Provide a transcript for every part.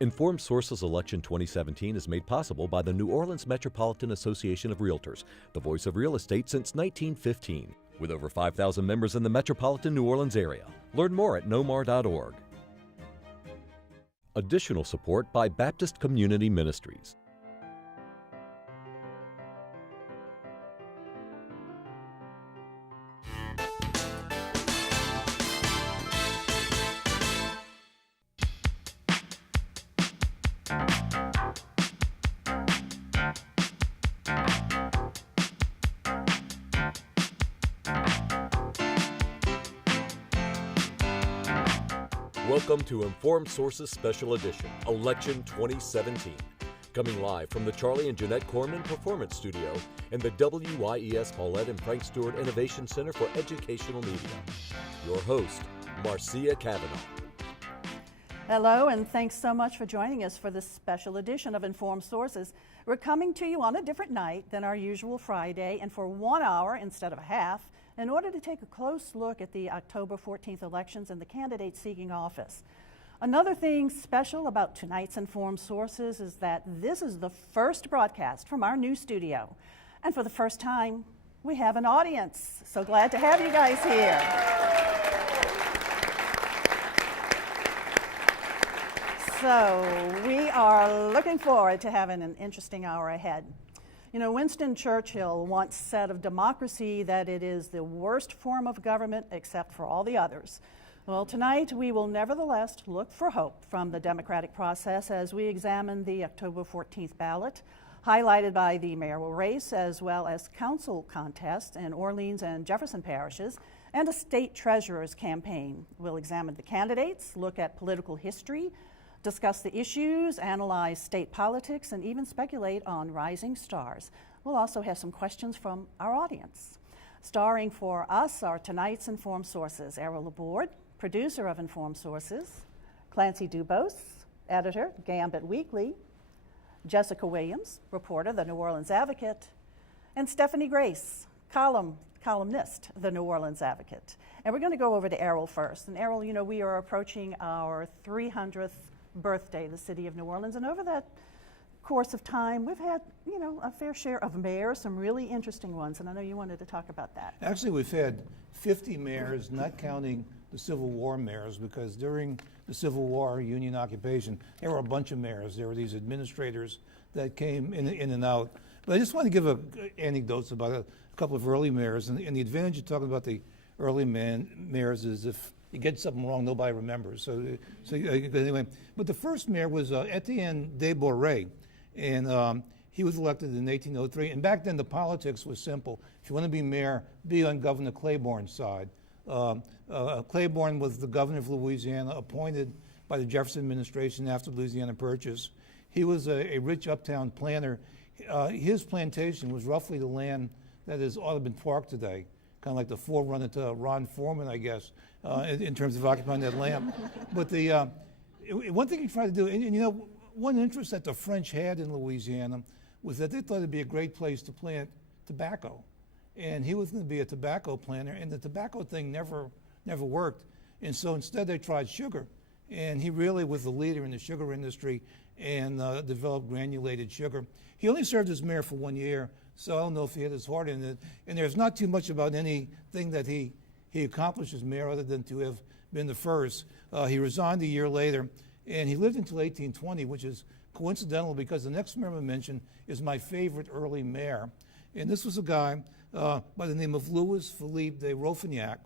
Informed Sources Election 2017 is made possible by the New Orleans Metropolitan Association of Realtors, the voice of real estate since 1915. With over 5,000 members in the metropolitan New Orleans area. Learn more at nomar.org. Additional support by Baptist Community Ministries. Welcome to Informed Sources Special Edition, Election 2017. Coming live from the Charlie and Janette Kornman Performance Studio and the WYES Paulette and Frank Stewart Innovation Center for Educational Media. Your host, Marcia Cavanaugh. Hello, and thanks so much for joining us for this special edition of Informed Sources. We're coming to you on a different night than our usual Friday, and for 1 hour instead of a half, in order to take a close look at the October 14th elections and the candidates seeking office. Another thing special about tonight's Informed Sources is that this is the first broadcast from our new studio. And for the first time, we have an audience. So glad to have you guys here. So we are looking forward to having an interesting hour ahead. You know, Winston Churchill once said of democracy that it is the worst form of government except for all the others. Well, tonight we will nevertheless look for hope from the democratic process as we examine the October 14th ballot, highlighted by the mayoral race as well as council contests in Orleans and Jefferson parishes, and a state treasurer's campaign. We'll examine the candidates, look at political history, discuss the issues, analyze state politics, and even speculate on rising stars. We'll also have some questions from our audience. Starring for us are tonight's Informed Sources, Errol Laborde, producer of Informed Sources, Clancy Dubose, editor, Gambit Weekly, Jessica Williams, reporter, The New Orleans Advocate, and Stephanie Grace, columnist, The New Orleans Advocate. And we're going to go over to Errol first. And Errol, you know, we are approaching our 300th birthday, the city of New Orleans, and over that course of time, we've had, you know, a fair share of mayors, some really interesting ones, and I know you wanted to talk about that. Actually, we've had 50 mayors, not counting the Civil War mayors, because during the Civil War, Union occupation, there were a bunch of mayors. There were these administrators that came in and out. But I just want to give anecdotes about a couple of early mayors, and the advantage of talking about the early mayors is if you get something wrong, nobody remembers. So anyway, but the first mayor was Etienne de Boré, and he was elected in 1803. And back then, the politics was simple. If you want to be mayor, be on Governor Claiborne's side. Claiborne was the governor of Louisiana, appointed by the Jefferson administration after Louisiana Purchase. He was a rich uptown planter. His plantation was roughly the land that is Audubon Park today, kind of like the forerunner to Ron Foreman, I guess, in terms of occupying that land. But one thing he tried to do, and you know, one interest that the French had in Louisiana was that they thought it'd be a great place to plant tobacco. And he was going to be a tobacco planter, and the tobacco thing never worked. And so instead they tried sugar. And he really was the leader in the sugar industry and developed granulated sugar. He only served as mayor for 1 year, so I don't know if he had his heart in it. And there's not too much about anything that he accomplished as mayor other than to have been the first. He resigned a year later, and he lived until 1820, which is coincidental because the next mayor I mentioned is my favorite early mayor. And this was a guy by the name of Louis Philippe de Rouffignac,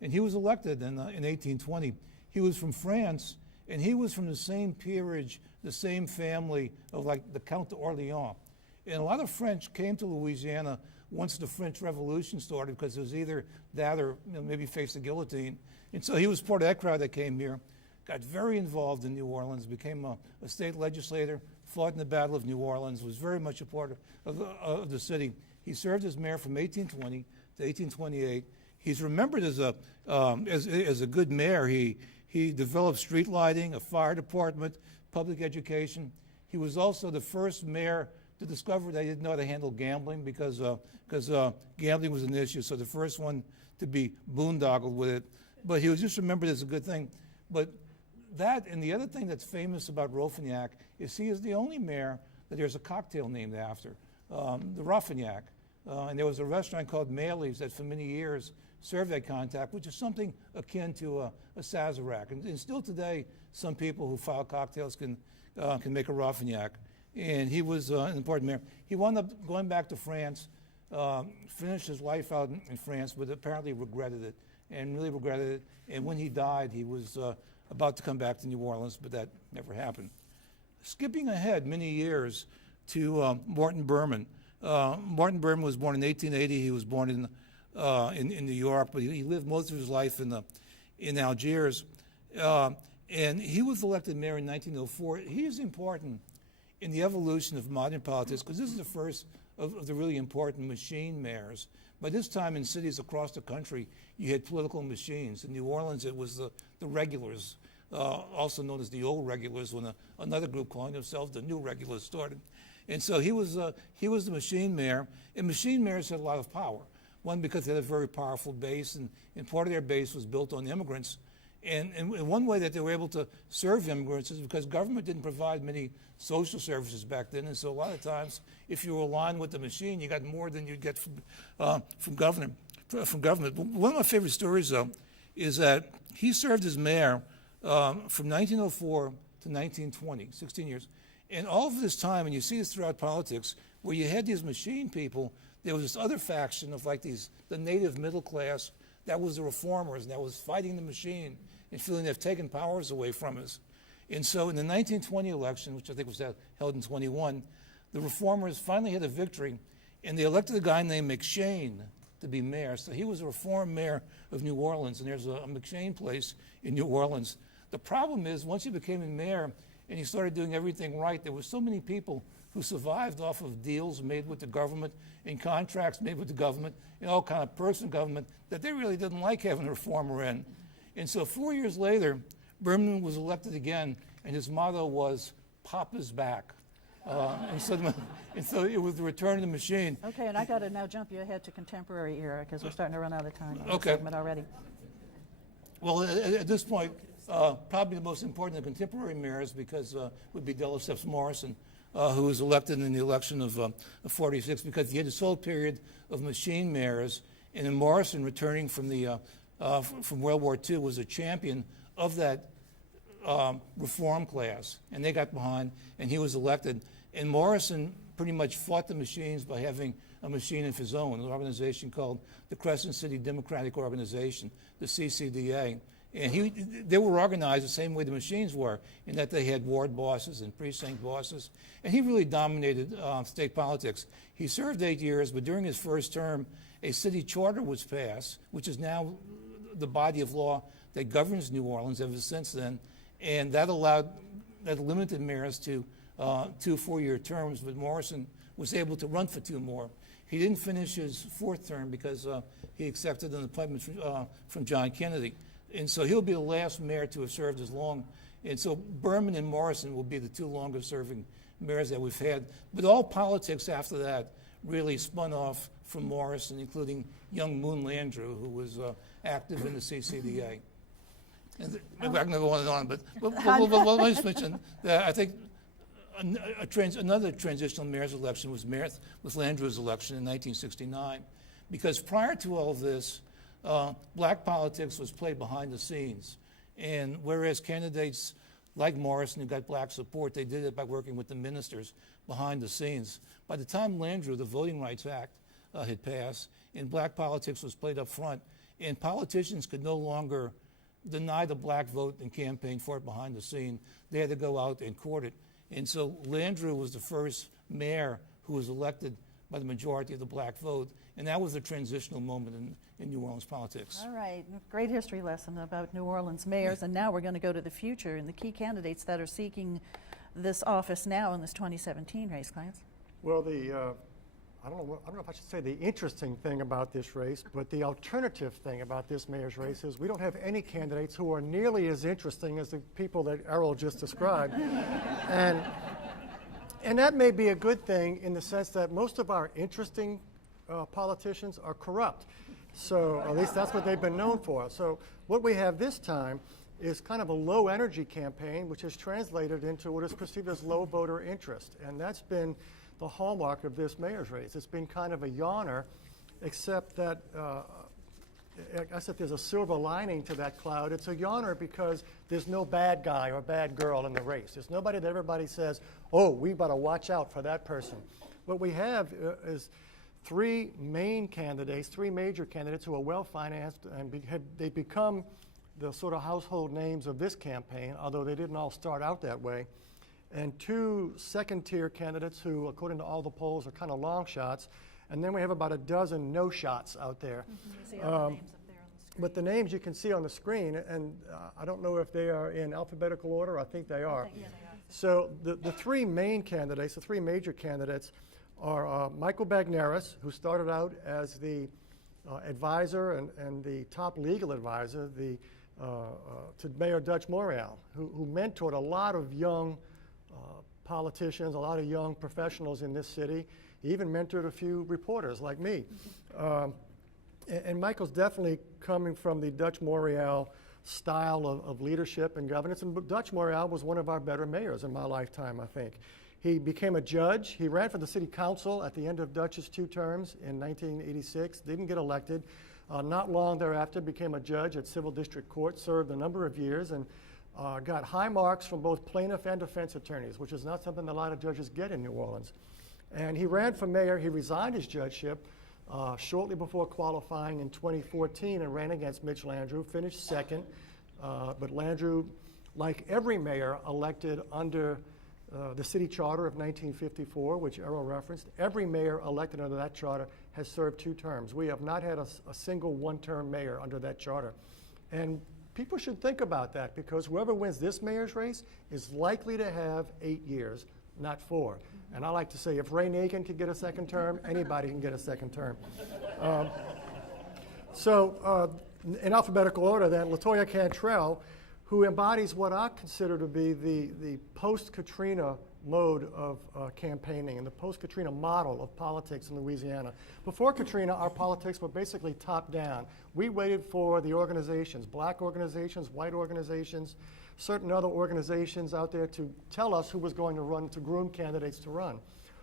and he was elected in 1820. He was from France, and he was from the same peerage, the same family of like the Count d'Orléans. And a lot of French came to Louisiana once the French Revolution started because it was either that or maybe face the guillotine. And so he was part of that crowd that came here, got very involved in New Orleans, became a state legislator, fought in the Battle of New Orleans, was very much a part of the city. He served as mayor from 1820 to 1828. He's remembered as a good mayor. He developed street lighting, a fire department, public education. He was also the first mayor to discover they didn't know how to handle gambling because gambling was an issue. So the first one to be boondoggled with it. But he was just remembered as a good thing. But that, and the other thing that's famous about Rofignac is he is the only mayor that there's a cocktail named after, the Rofignac. And there was a restaurant called Maley's that for many years served that contact, which is something akin to a Sazerac. And still today, some people who file cocktails can make a Rofignac. And he was an important mayor. He wound up going back to France, finished his life out in France, but apparently regretted it, and really regretted it. And when he died, he was about to come back to New Orleans, but that never happened. Skipping ahead many years to Martin Berman. Martin Berman was born in 1880. He was born in New York, but he lived most of his life in Algiers. And he was elected mayor in 1904. He is important in the evolution of modern politics because this is the first of the really important machine mayors. By this time in cities across the country, you had political machines. In New Orleans, it was the regulars, also known as the old regulars, when another group calling themselves the new regulars started. And so he was the machine mayor, and machine mayors had a lot of power. One, because they had a very powerful base, and part of their base was built on immigrants. And one way that they were able to serve immigrants is because government didn't provide many social services back then, and so a lot of times, if you were aligned with the machine, you got more than you'd get from government. One of my favorite stories, though, is that he served as mayor from 1904 to 1920, 16 years. And all of this time, and you see this throughout politics, where you had these machine people, there was this other faction of like the native middle class that was the reformers, and that was fighting the machine and feeling they've taken powers away from us. And so in the 1920 election, which I think was held in 21, the reformers finally had a victory, and they elected a guy named McShane to be mayor. So he was a reform mayor of New Orleans, and there's a McShane place in New Orleans. The problem is, once he became a mayor and he started doing everything right, there were so many people who survived off of deals made with the government and contracts made with the government and all kind of perks in government that they really didn't like having a reformer in. And so 4 years later, Berman was elected again, and his motto was, "Papa's back." And so it was the return of the machine. Okay, and I got to now jump you ahead to contemporary era because we're starting to run out of time on this Okay. segment already. Well, at this point, probably the most important of contemporary mayors because would be Delesseps Morrison, who was elected in the election of 46 because he had this whole period of machine mayors, and then Morrison, returning from World War II, was a champion of that reform class, and they got behind, and he was elected. And Morrison pretty much fought the machines by having a machine of his own, an organization called the Crescent City Democratic Organization, the CCDA. And they were organized the same way the machines were, in that they had ward bosses and precinct bosses. And he really dominated state politics. He served 8 years, but during his first term, a city charter was passed, which is now the body of law that governs New Orleans ever since then. And that limited mayors to 2 4-year terms, but Morrison was able to run for 2 more. He didn't finish his 4th term because he accepted an appointment from John Kennedy. And so he'll be the last mayor to have served as long. And so Berman and Morrison will be the 2 longest serving mayors that we've had. But all politics after that really spun off from Morrison, including young Moon Landrieu, who was active in the CCDA. And maybe I can go on and on, but let me just mention that I think another transitional mayor's election was Landrieu's election in 1969. Because prior to all of this, black politics was played behind the scenes. And whereas candidates like Morrison who got black support, they did it by working with the ministers behind the scenes. By the time Landrieu, the Voting Rights Act, had passed, and black politics was played up front, and politicians could no longer deny the black vote and campaign for it behind the scene. They had to go out and court it. And so Landrieu was the first mayor who was elected by the majority of the black vote, and that was a transitional moment in New Orleans politics. All right, great history lesson about New Orleans mayors, and now we're going to go to the future and the key candidates that are seeking this office now in this 2017 race, Clarence. Well, I don't know if I should say the interesting thing about this race, but the alternative thing about this mayor's race is we don't have any candidates who are nearly as interesting as the people that Errol just described. And that may be a good thing in the sense that most of our interesting politicians are corrupt. So at least that's what they've been known for. So what we have this time is kind of a low energy campaign, which has translated into what is perceived as low voter interest. And that's been the hallmark of this mayor's race. It's been kind of a yawner, except that I said there's a silver lining to that cloud. It's a yawner because there's no bad guy or bad girl in the race. There's nobody that everybody says, oh, we better watch out for that person. What we have is three major candidates who are well-financed, and they become the sort of household names of this campaign, although they didn't all start out that way, and two second-tier candidates who, according to all the polls, are kind of long shots, and then we have about a dozen no-shots out there. See all the names up there on the screen. But the names you can see on the screen, and I don't know if they are in alphabetical order. I think they are. Yeah, they are. So the three main candidates, the three major candidates, are Michael Bagneris, who started out as the advisor and the top legal advisor to Mayor Dutch Morial, who mentored a lot of young politicians, a lot of young professionals in this city. He even mentored a few reporters like me. And Michael's definitely coming from the Dutch Morial style of leadership and governance. And Dutch Morial was one of our better mayors in my lifetime, I think. He became a judge. He ran for the city council at the end of Dutch's 2 terms in 1986, didn't get elected. Not long thereafter, became a judge at Civil District Court, served a number of years, and got high marks from both plaintiff and defense attorneys, which is not something a lot of judges get in New Orleans. And he ran for mayor. He resigned his judgeship shortly before qualifying in 2014 and ran against Mitch Landrieu, finished second. But Landrieu, like every mayor elected under the city charter of 1954, which Errol referenced, every mayor elected under that charter has served 2 terms. We have not had a single one-term mayor under that charter. And people should think about that, because whoever wins this mayor's race is likely to have 8 years, not 4. And I like to say, if Ray Nagin could get a second term, anybody can get a second term. In alphabetical order then, LaToya Cantrell, who embodies what I consider to be the post-Katrina mode of campaigning and the post-Katrina model of politics in Louisiana. Before Katrina, our politics were basically top-down. We waited for the organizations, black organizations, white organizations, certain other organizations out there to tell us who was going to run, to groom candidates to run.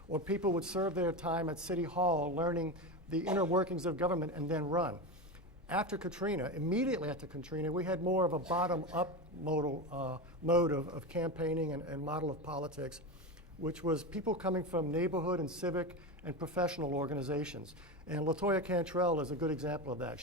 Or people would serve their time at City Hall learning the inner workings of government and then run. After Katrina, immediately after Katrina, we had more of a bottom-up mode of campaigning and model of politics, which was people coming from neighborhood and civic and professional organizations. And LaToya Cantrell is a good example of that.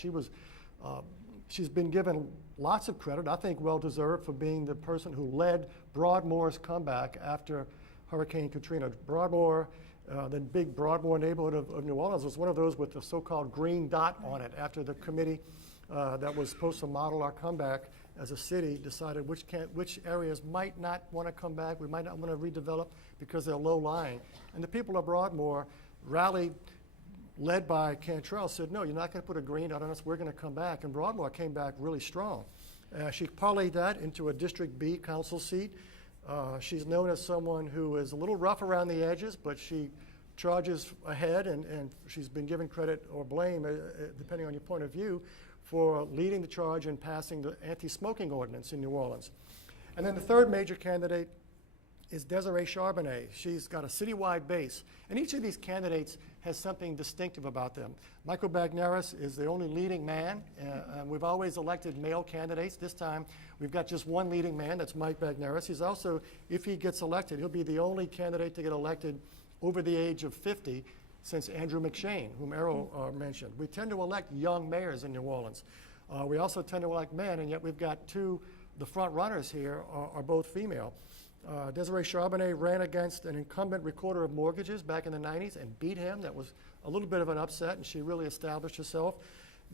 She's been given lots of credit, I think well-deserved, for being the person who led Broadmoor's comeback after Hurricane Katrina. Broadmoor, the big Broadmoor neighborhood of New Orleans, was one of those with the so-called green dot on it after the committee that was supposed to model our comeback as a city decided which areas might not want to come back, we might not want to redevelop because they're low-lying. And the people of Broadmoor rallied, led by Cantrell, said, no, you're not going to put a green dot on us, we're going to come back. And Broadmoor came back really strong. She parlayed that into a District B council seat. She's known as someone who is a little rough around the edges, but she charges ahead, and she's been given credit or blame, depending on your point of view, for leading the charge in passing the anti-smoking ordinance in New Orleans. And then the third major candidate is Desiree Sharpe. She's got a citywide base, and each of these candidates has something distinctive about them. Michael Bagneris is the only leading man. We've always elected male candidates. This time, we've got just one leading man, that's Mike Bagneris. He's also, if he gets elected, he'll be the only candidate to get elected over the age of 50 since Andrew McShane, whom Errol mentioned. We tend to elect young mayors in New Orleans. We also tend to elect men, and yet we've got the front runners here are both female. Desiree Sharpe ran against an incumbent recorder of mortgages back in the 90s and beat him. That was a little bit of an upset, and she really established herself.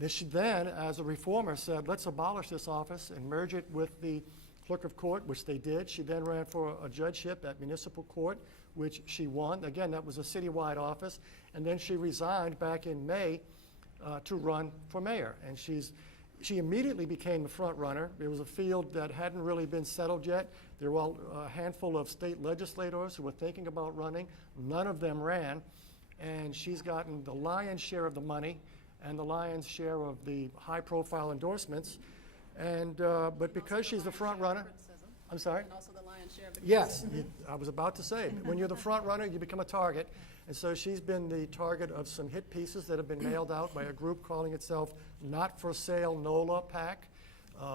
She then, as a reformer, said, let's abolish this office and merge it with the clerk of court, which they did. She then ran for a judgeship at municipal court, which she won. Again, that was a citywide office. And then she resigned back in May to run for mayor. And she immediately became the front runner. It was a field that hadn't really been settled yet. There were a handful of state legislators who were thinking about running. None of them ran. And she's gotten the lion's share of the money and the lion's share of the high-profile endorsements. And, but because she's the front runner, I'm sorry? And also the lion's share of the Yes, I was about to say, when you're the front runner, you become a target. And so she's been the target of some hit pieces that have been mailed out by a group calling itself Not For Sale NOLA PAC.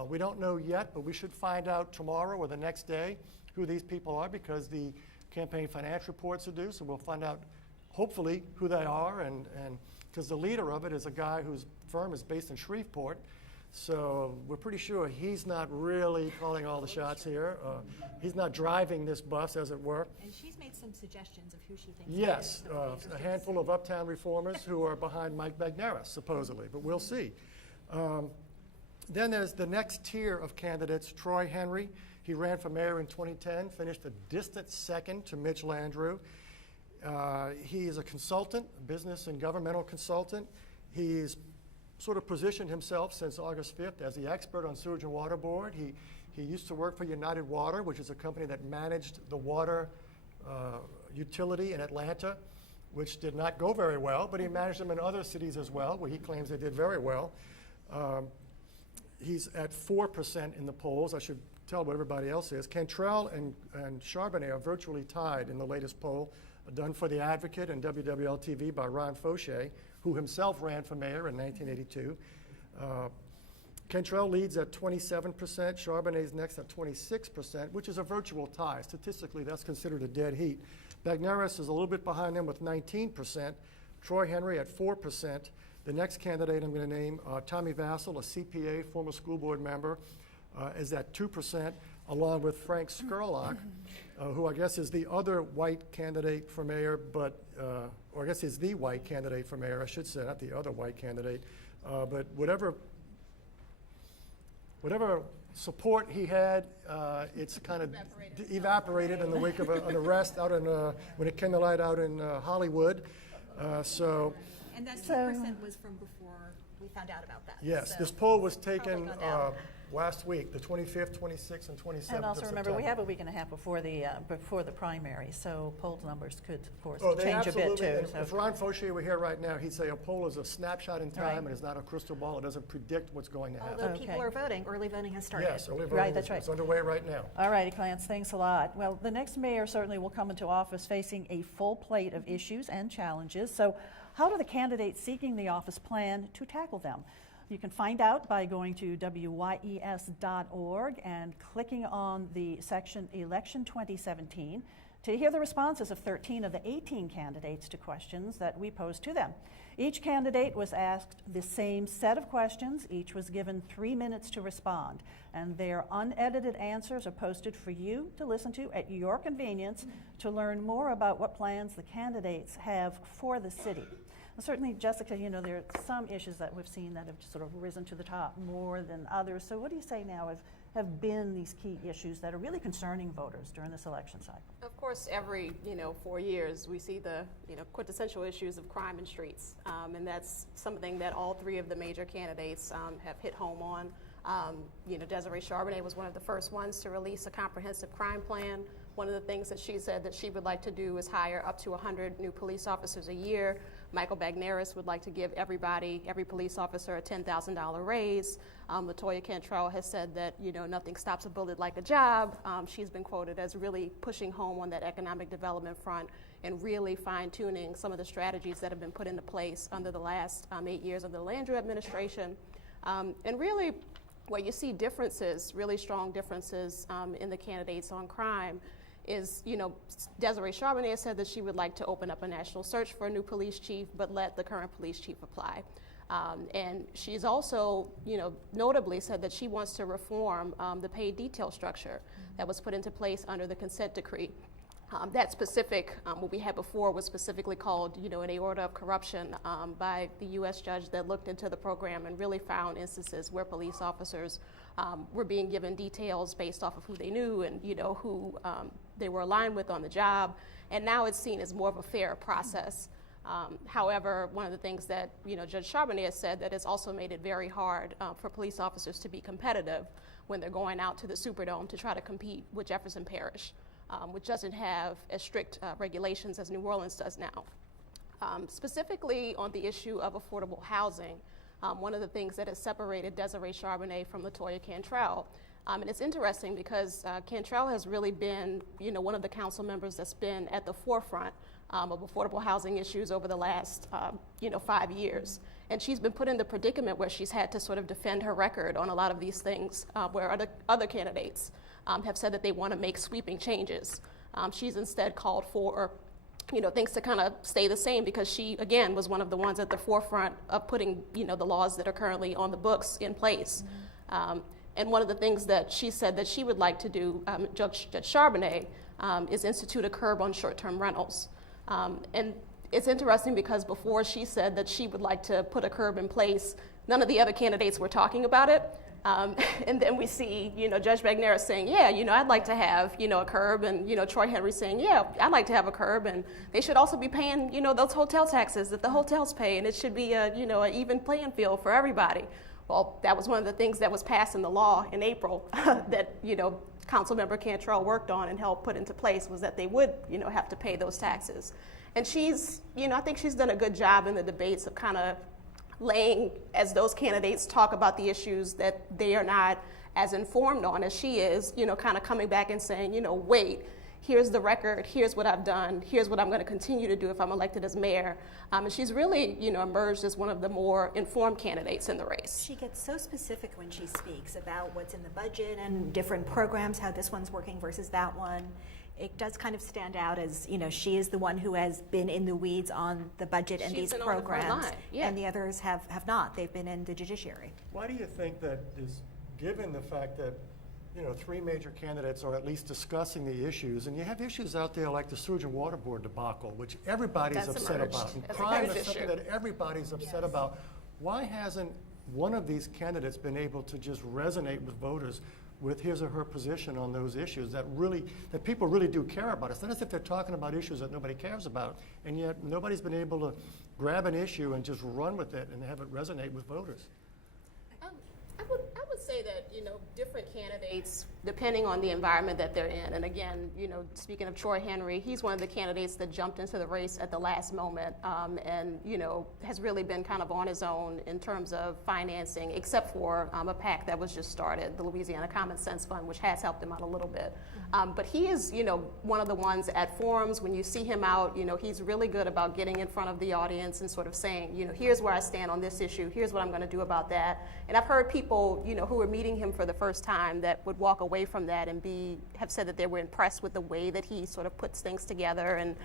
We don't know yet, but we should find out tomorrow or the next day who these people are, because the campaign finance reports are due, so we'll find out hopefully who they are, and because the leader of it is a guy whose firm is based in Shreveport. So we're pretty sure he's not really calling all the shots here. He's not driving this bus, as it were. And she's made some suggestions of who she thinks. Yes, a handful of uptown reformers who are behind Mike Bagneris, supposedly, but we'll see. Then there's the next tier of candidates, Troy Henry. He ran for mayor in 2010, finished a distant second to Mitch Landrieu. He is a consultant, a business and governmental consultant. He's sort of positioned himself since August 5th as the expert on sewage and water board. He used to work for United Water, which is a company that managed the water utility in Atlanta, which did not go very well, but he managed them in other cities as well, where he claims they did very well. He's at 4% in the polls. I should tell what everybody else is. Cantrell and Charbonnet are virtually tied in the latest poll done for The Advocate and WWL-TV by Ron Fauché, who himself ran for mayor in 1982. Cantrell leads at 27%, Charbonnet's next at 26%, which is a virtual tie. Statistically, that's considered a dead heat. Bagneris is a little bit behind them with 19%, Troy Henry at 4%. The next candidate I'm going to name, Tommy Vassell, a CPA, former school board member, is at 2%, along with Frank Skurlock, who I guess is the other white candidate for mayor, but, or I guess is the white candidate for mayor, I should say, not the other white candidate. But whatever support he had, it's kind of evaporated in the wake of an arrest out in, when it came to light out in Hollywood. And that 2% was from before we found out about that. Yes, so this poll was taken probably gone down. last week, the 25th, 26th, and 27th And also of remember, we September. have a week and a half before the primary, so poll numbers could, of course, Oh, they change a bit absolutely, too. and So. if Ron Fauché were here right now, he'd say a poll is a snapshot in time Right. and is not a crystal ball. It doesn't predict what's going to happen. Although Okay. people are voting, early voting has started. Yes, early voting Right, that's is right. underway right now. All righty, Clarence, thanks a lot. Well, the next mayor certainly will come into office facing a full plate of issues and challenges. So how do the candidates seeking the office plan to tackle them? You can find out by going to WYES.org and clicking on the section Election 2017 to hear the responses of 13 of the 18 candidates to questions that we posed to them. Each candidate was asked the same set of questions. Each was given 3 minutes to respond, and their unedited answers are posted for you to listen to at your convenience to learn more about what plans the candidates have for the city. Certainly, Jessica, you know, there are some issues that we've seen that have sort of risen to the top more than others. So what do you say now have been these key issues that are really concerning voters during this election cycle? Of course, every 4 years we see the quintessential issues of crime in streets, and that's something that all three of the major candidates have hit home on. Desiree Sharpe was one of the first ones to release a comprehensive crime plan. One of the things that she said that she would like to do is hire up to 100 new police officers a year. Michael Bagneris would like to give every police officer a $10,000 raise. LaToya Cantrell has said that, nothing stops a bullet like a job. She's been quoted as really pushing home on that economic development front and really fine-tuning some of the strategies that have been put into place under the last 8 years of the Landrieu administration. And really, where you see differences, really strong differences in the candidates on crime, is, Desiree Sharpe has said that she would like to open up a national search for a new police chief, but let the current police chief apply. And she's also, notably said that she wants to reform the paid detail structure that was put into place under the consent decree. That specific, what we had before was specifically called, an aorta of corruption by the U.S. judge that looked into the program and really found instances where police officers were being given details based off of who they knew and, who they were aligned with on the job. And now it's seen as more of a fair process. However, one of the things that, Judge Charbonnet has said that it's also made it very hard for police officers to be competitive when they're going out to the Superdome to try to compete with Jefferson Parish. Which doesn't have as strict regulations as New Orleans does now. Specifically on the issue of affordable housing, one of the things that has separated Desiree Sharpe from LaToya Cantrell. And it's interesting because Cantrell has really been, one of the council members that's been at the forefront of affordable housing issues over the last, 5 years. And she's been put in the predicament where she's had to sort of defend her record on a lot of these things, where other candidates have said that they want to make sweeping changes. She's instead called for things to kind of stay the same because she, again, was one of the ones at the forefront of putting, the laws that are currently on the books in place. And one of the things that she said that she would like to do, Judge Charbonnet, is institute a curb on short-term rentals. And it's interesting because before she said that she would like to put a curb in place, none of the other candidates were talking about it. And then we see, Judge McNair saying, yeah, I'd like to have, a curb, and, Troy Henry saying, yeah, I'd like to have a curb, and they should also be paying, those hotel taxes that the hotels pay, and it should be a, an even playing field for everybody. Well, that was one of the things that was passed in the law in April that, Councilmember Cantrell worked on and helped put into place was that they would, have to pay those taxes. And she's, I think she's done a good job in the debates of kind of laying, as those candidates talk about the issues that they are not as informed on as she is, kind of coming back and saying, wait, here's the record, here's what I've done, here's what I'm going to continue to do if I'm elected as mayor. And she's really, emerged as one of the more informed candidates in the race. She gets so specific when she speaks about what's in the budget and different programs, how this one's working versus that one. It does kind of stand out as, she is the one who has been in the weeds on the budget and these programs, and the others have not. They've been in the judiciary. Why do you think that is, given the fact that, 3 major candidates are at least discussing the issues, and you have issues out there like the sewage and water board debacle, which everybody's upset about. And crime is something that everybody's upset about. Why hasn't one of these candidates been able to just resonate with voters with his or her position on those issues that people really do care about? It's not as if they're talking about issues that nobody cares about, and yet nobody's been able to grab an issue and just run with it and have it resonate with voters. I would say that, different candidates, depending on the environment that they're in, and again, speaking of Troy Henry, he's one of the candidates that jumped into the race at the last moment, and, has really been kind of on his own in terms of financing, except for a PAC that was just started, the Louisiana Common Sense Fund, which has helped him out a little bit. But he is, one of the ones at forums, when you see him out, he's really good about getting in front of the audience and sort of saying, here's where I stand on this issue, here's what I'm going to do about that. And I've heard people, who are meeting him for the first time that would walk away from that and have said that they were impressed with the way that he sort of puts things together and,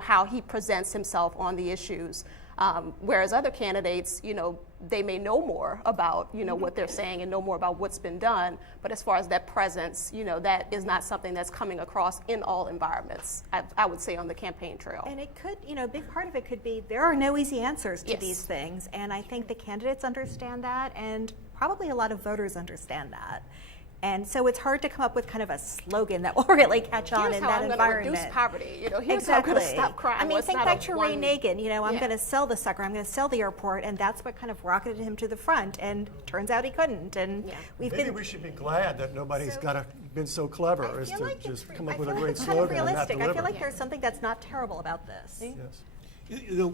how he presents himself on the issues. Whereas other candidates, they may know more about, what they're saying and know more about what's been done. But as far as that presence, that is not something that's coming across in all environments, I would say, on the campaign trail. And it could, a big part of it could be there are no easy answers to these things. And I think the candidates understand that, and probably a lot of voters understand that. And so it's hard to come up with kind of a slogan that will really catch on in that environment. Here's how I'm going to reduce poverty. Here's how I'm going to stop crime. I mean, think back to Ray Nagin. I'm going to sell the sucker. I'm going to sell the airport, and that's what kind of rocketed him to the front. And turns out he couldn't. And maybe we should be glad that nobody's been so clever as to just come up with a great slogan and not deliver. I feel like there's something that's not terrible about this. Yes.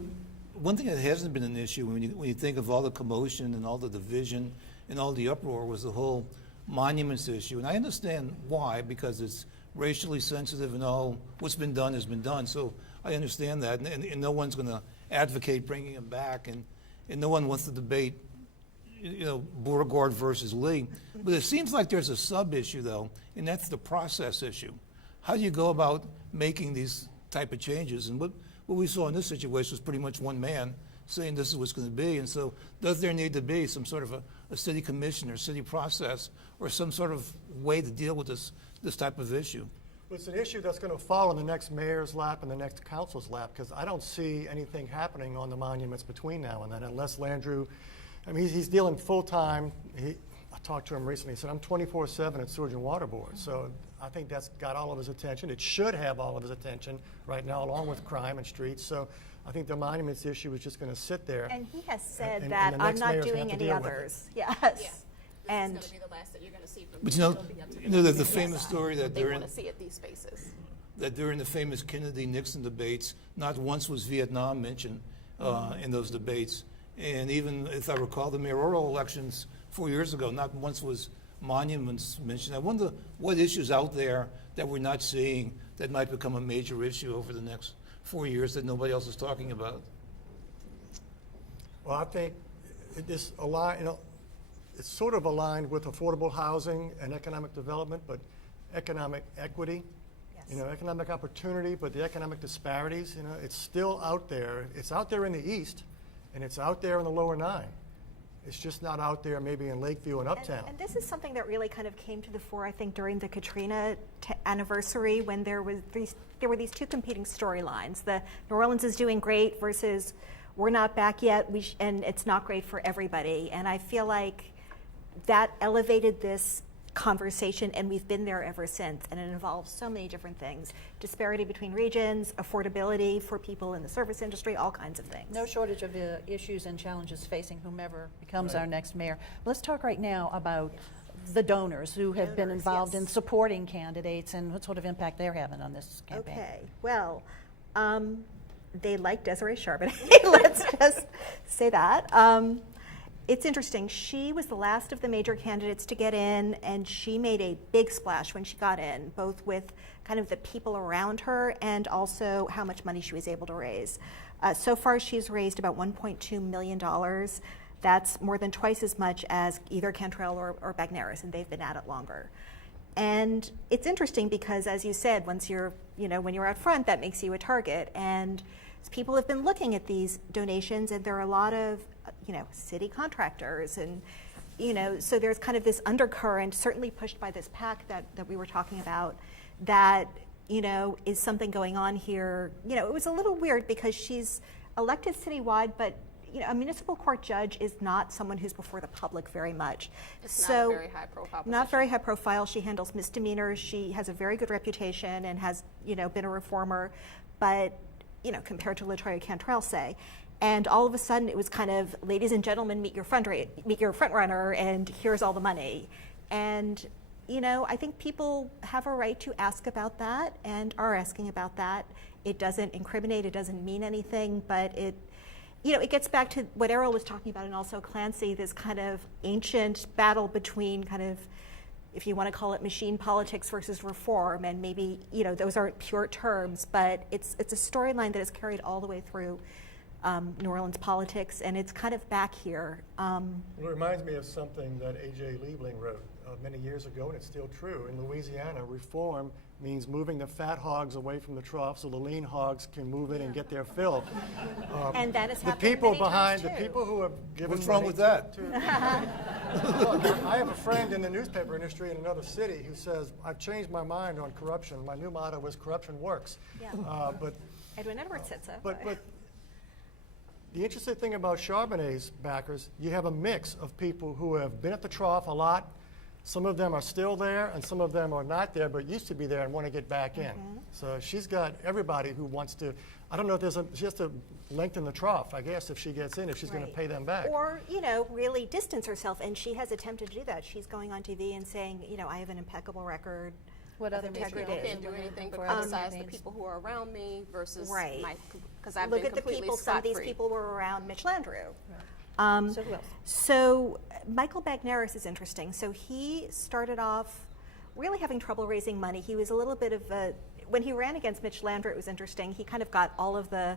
One thing that hasn't been an issue when you think of all the commotion and all the division and all the uproar was the whole monuments issue. And I understand why, because it's racially sensitive and all what's been done has been done. So I understand that, and no one's going to advocate bringing them back, and no one wants to debate, Beauregard versus Lee. But it seems like there's a sub-issue, though, and that's the process issue. How do you go about making these type of changes? And what we saw in this situation was pretty much one man saying this is what's going to be. And so does there need to be some sort of a city commission or city process or some sort of way to deal with this type of issue? Well, it's an issue that's going to fall in the next mayor's lap and the next council's lap, because I don't see anything happening on the monuments between now and then, unless Landrieu, he's dealing full-time. I talked to him recently. He said, I'm 24/7 at Sewage and Water Board. So I think that's got all of his attention. It should have all of his attention right now, along with crime and streets. So I think the monuments issue is just going to sit there. And he has said that I'm not doing any others. Yes. Yeah. And this is going to be the last that you're going to see from But there's the famous story that they want to see at these spaces. That during the famous Kennedy-Nixon debates, not once was Vietnam mentioned in those debates. And even if I recall the mayoral elections 4 years ago, not once was monuments mentioned. I wonder what issues out there that we're not seeing that might become a major issue over the next 4 years that nobody else is talking about. Well, I think it's sort of aligned with affordable housing and economic development, but economic equity, Yes. Economic opportunity, but the economic disparities, it's still out there. It's out there in the east, and it's out there in the lower 9. It's just not out there maybe in Lakeview and Uptown. And this is something that really kind of came to the fore, I think, during the Katrina anniversary, when there were these two competing storylines. The New Orleans is doing great versus we're not back yet, and it's not great for everybody. And I feel like that elevated this conversation, and we've been there ever since, and it involves so many different things: disparity between regions, affordability for people in the service industry, all kinds of things. No shortage of issues and challenges facing whomever becomes our next mayor. Let's talk right now about the donors who have been involved in supporting candidates and what sort of impact they're having on this campaign. Okay, well, they like Desiree Sharpe. Let's just say that. It's interesting. She was the last of the major candidates to get in, and she made a big splash when she got in, both with kind of the people around her and also how much money she was able to raise. So far, she's raised about $1.2 million. That's more than twice as much as either Cantrell or Bagneris, and they've been at it longer. And it's interesting because, as you said, once you're, when you're out front, that makes you a target. And people have been looking at these donations, and there are a lot of, city contractors, and, so there's kind of this undercurrent, certainly pushed by this PAC that we were talking about, that, is something going on here. It was a little weird because she's elected citywide, but a municipal court judge is not someone who's before the public very much. It's not a very high profile position. Not very high profile. She handles misdemeanors. She has a very good reputation and has, been a reformer, but, compared to LaToya Cantrell, say. And all of a sudden it was kind of, ladies and gentlemen, meet your front runner, and here's all the money. And, I think people have a right to ask about that and are asking about that. It doesn't incriminate, it doesn't mean anything, but it gets back to what Errol was talking about, and also Clancy, this kind of ancient battle between kind of, if you want to call it machine politics versus reform, and maybe, those aren't pure terms, but it's a storyline that is carried all the way through New Orleans politics, and it's kind of back here. Well, it reminds me of something that A.J. Liebling wrote many years ago, and it's still true. In Louisiana, reform means moving the fat hogs away from the trough so the lean hogs can move in and get their fill. And that is the happening people many behind, times, the too. people who have given What's wrong money with that? Look, I have a friend in the newspaper industry in another city who says, I've changed my mind on corruption. My new motto is corruption works. Yeah. But Edwin Edwards said so. But the interesting thing about Charbonnet's backers, you have a mix of people who have been at the trough a lot. Some of them are still there, and some of them are not there, but used to be there and want to get back in. So she's got everybody who wants to. I don't know if she has to lengthen the trough, I guess, if she gets in, if she's going to pay them back. Or, really distance herself, and she has attempted to do that. She's going on TV and saying, I have an impeccable record. What other Basically, I integrity. can't do anything but For criticize the campaigns. people who are around me versus Right. because I've Look been at the completely people, some of these scot-free. people were around Mitch Landrieu. So who else? So Michael Bagneris is interesting. So he started off really having trouble raising money. He was a little bit of when he ran against Mitch Landrieu, it was interesting. He kind of got all of the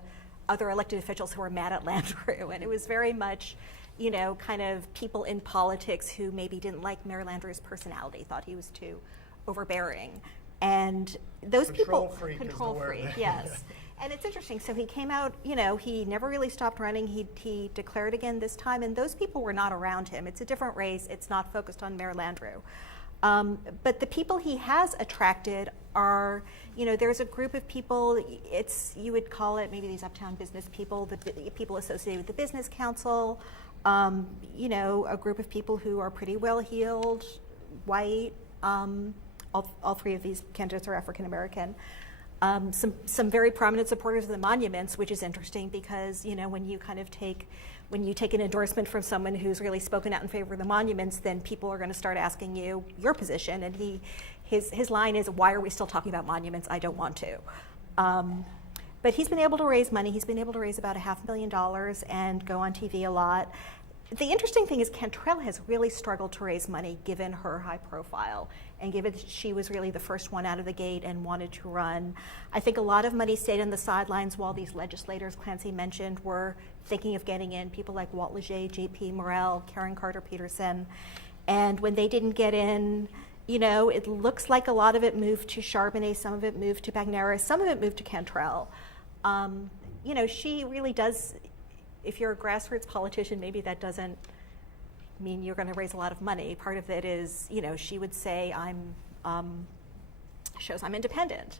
other elected officials who were mad at Landrieu, and it was very much, kind of people in politics who maybe didn't like Mayor Landrieu's personality, thought he was too overbearing. And those Control people, freak is the control word. freak, yes. And it's interesting. So he came out, he never really stopped running. He declared again this time, and those people were not around him. It's a different race. It's not focused on Mayor Landrieu. But the people he has attracted are, there's a group of people, you would call it maybe these uptown business people, the people associated with the Business Council, a group of people who are pretty well-heeled, white. All three of these candidates are African American. Some very prominent supporters of the monuments, which is interesting because when you take an endorsement from someone who's really spoken out in favor of the monuments, then people are going to start asking you your position. And his line is, "Why are we still talking about monuments? I don't want to." But he's been able to raise money. He's been able to raise about $500,000 and go on TV a lot. The interesting thing is Cantrell has really struggled to raise money given her high profile and given that she was really the first one out of the gate and wanted to run. I think a lot of money stayed on the sidelines while these legislators Clancy mentioned were thinking of getting in, people like Walt Leger, J.P. Morrell, Karen Carter-Peterson. And when they didn't get in, you know, it looks like a lot of it moved to Charbonnet, some of it moved to Bagnera, some of it moved to Cantrell. You know, she really does, if you're a grassroots politician, maybe that doesn't mean you're going to raise a lot of money. Part of it is, you know, she would say, shows I'm independent,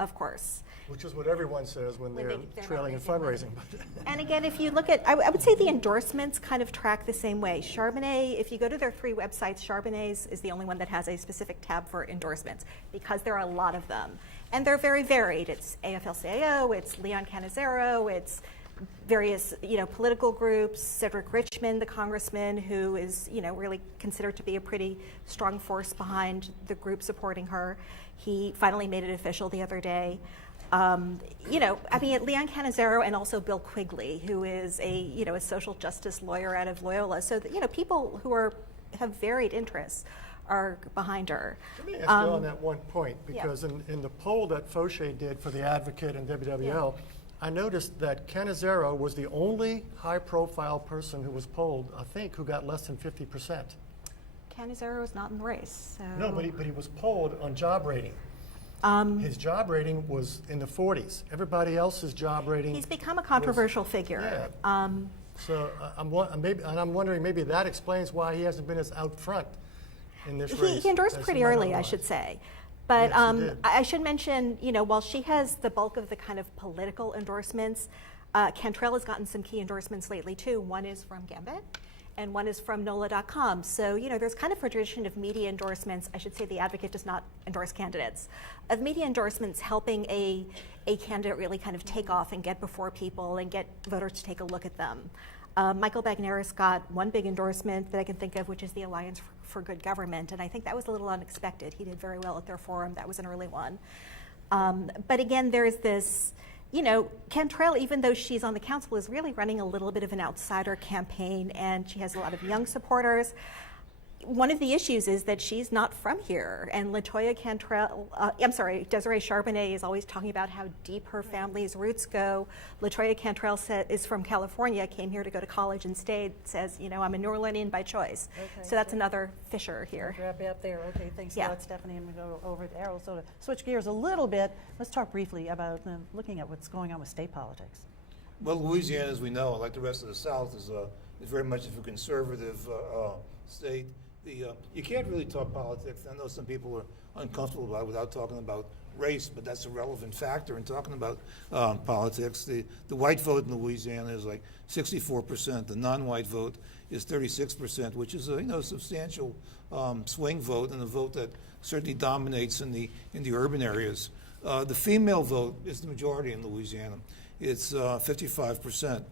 of course. Which is what everyone says when they're trailing in fundraising. And again, if you look at, I would say the endorsements kind of track the same way. Charbonnet, if you go to their 3 websites, Charbonnet's is the only one that has a specific tab for endorsements because there are a lot of them. And they're very varied. It's AFL-CIO, it's Leon Cannizzaro, it's various, you know, political groups, Cedric Richmond, the congressman, who is, you know, really considered to be a pretty strong force behind the group supporting her. He finally made it official the other day. You know, I mean, Leon Cannizzaro and also Bill Quigley, who is a, you know, a social justice lawyer out of Loyola. So, that, you know, people who have varied interests are behind her. Let me ask you on that one point, because in the poll that Fauché did for the Advocate and WWL, I noticed that Cannizzaro was the only high-profile person who was polled, I think, who got less than 50%. Cannizzaro is not in the race. So. No, but he was polled on job rating. His job rating was in the 40s. Everybody else's job rating. He's become a controversial figure. Yeah. So I'm wondering maybe that explains why he hasn't been as out front in this race. He endorsed pretty early, I should say. But Yes, I should mention, you know, while she has the bulk of the kind of political endorsements, Cantrell has gotten some key endorsements lately too. One is from Gambit, and one is from NOLA.com. So, you know, there's kind of a tradition of media endorsements. I should say the Advocate does not endorse candidates. Of media endorsements helping a candidate really kind of take off and get before people and get voters to take a look at them. Michael Bagneris got one big endorsement that I can think of, which is the Alliance for Good Government, and I think that was a little unexpected. He did very well at their forum. That was an early one. But again, there's this, you know, Cantrell, even though she's on the council, is really running a little bit of an outsider campaign, and she has a lot of young supporters. One of the issues is that she's not from here, and Desiree Charbonnet is always talking about how deep her family's roots go. Latoya Cantrell is from California, came here to go to college and stayed, says, you know, I'm a New Orleanian by choice. Okay, so that's another fissure here. Wrap it up there. Okay, thanks a Yeah. lot, Stephanie. And we go over to Errol. So to switch gears a little bit, let's talk briefly about looking at what's going on with state politics. Well, Louisiana, as we know, like the rest of the South, is very much of a conservative state. You can't really talk politics. I know some people are uncomfortable about it without talking about race, but that's a relevant factor in talking about politics. The white vote in Louisiana is like 64%. The non-white vote is 36%, which is a substantial swing vote, and a vote that certainly dominates in the urban areas. The female vote is the majority in Louisiana. It's 55%.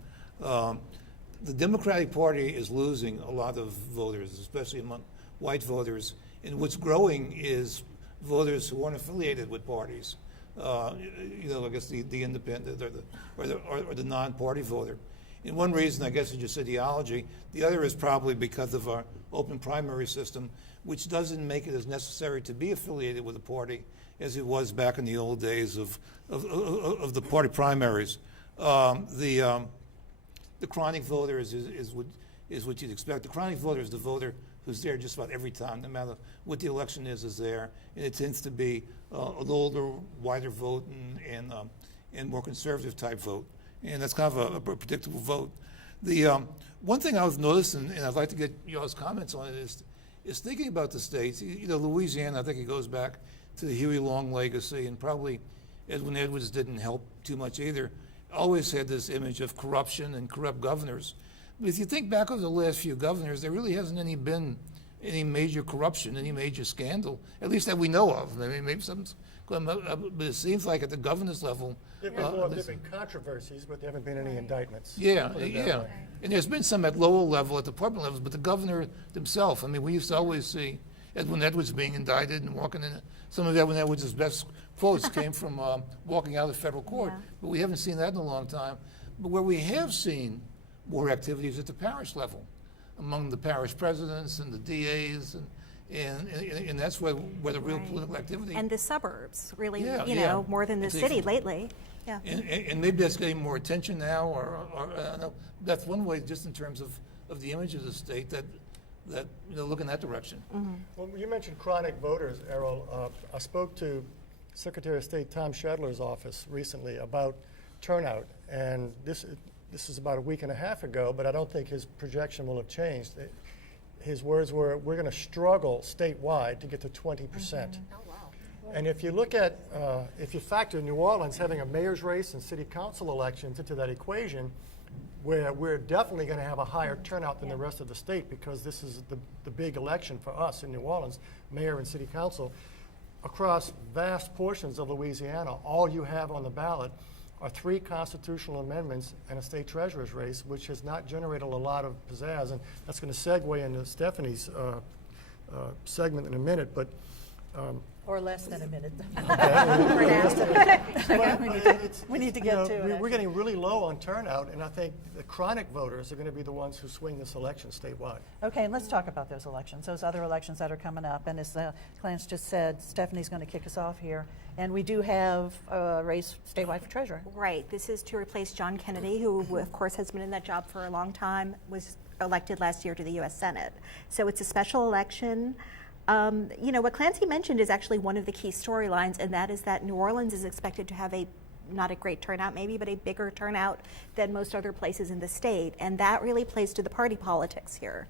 The Democratic Party is losing a lot of voters, especially among white voters. And what's growing is voters who aren't affiliated with parties. I guess the independent or the non-party voter. And one reason, I guess, is just ideology. The other is probably because of our open primary system, which doesn't make it as necessary to be affiliated with a party as it was back in the old days of the party primaries. The chronic voter is what you'd expect. The chronic voter is the voter who's there just about every time, no matter what the election is there. And it tends to be an older, wider vote and more conservative type vote. And that's kind of a predictable vote. The one thing I've noticed, and I'd like to get y'all's comments on it, is thinking about the states. Louisiana, I think it goes back to the Huey Long legacy, and probably Edwin Edwards didn't help too much either. Always had this image of corruption and corrupt governors. But if you think back over the last few governors, there really hasn't been any major corruption, any major scandal, at least that we know of. I mean, maybe something's going up, but it seems like at the governor's level. There have been controversies, but there haven't been any indictments. Yeah. And there's been some at lower level, at department levels, but the governor himself, I mean, we used to always see Edwin Edwards being indicted and walking in. Some of Edwin Edwards' best quotes came from walking out of the federal court, but we haven't seen that in a long time. But where we have seen more activities at the parish level, among the parish presidents and the DAs, and that's where the real political activity. And the suburbs, really, Yeah, more than the city lately. Yeah. And maybe that's getting more attention now, or I don't know. That's one way, just in terms of the image of the state, that look in that direction. Mm-hmm. Well, you mentioned chronic voters, Errol. I spoke to Secretary of State Tom Shedler's office recently about turnout, and this is about a week and a half ago, but I don't think his projection will have changed. His words were, we're going to struggle statewide to get to 20%. Oh, wow. And if you look at, if you factor New Orleans having a mayor's race and city council elections into that equation, where we're definitely going to have a higher turnout than the rest of the state, because this is the big election for us in New Orleans, mayor and city council. Across vast portions of Louisiana, all you have on the ballot are 3 constitutional amendments and a state treasurer's race, which has not generated a lot of pizzazz. And that's going to segue into Stephanie's segment in a minute. But Or less than a minute. we need to get to it. We're getting really low on turnout, and I think the chronic voters are going to be the ones who swing this election statewide. Okay, and let's talk about those elections, those other elections that are coming up. And as Clarence just said, Stephanie's going to kick us off here. And we do have a race statewide for treasurer. Right. This is to replace John Kennedy, who, of course, has been in that job for a long time, was elected last year to the U.S. Senate. So it's a special election. What Clancy mentioned is actually one of the key storylines, and that is that New Orleans is expected to have not a great turnout maybe, but a bigger turnout than most other places in the state, and that really plays to the party politics here.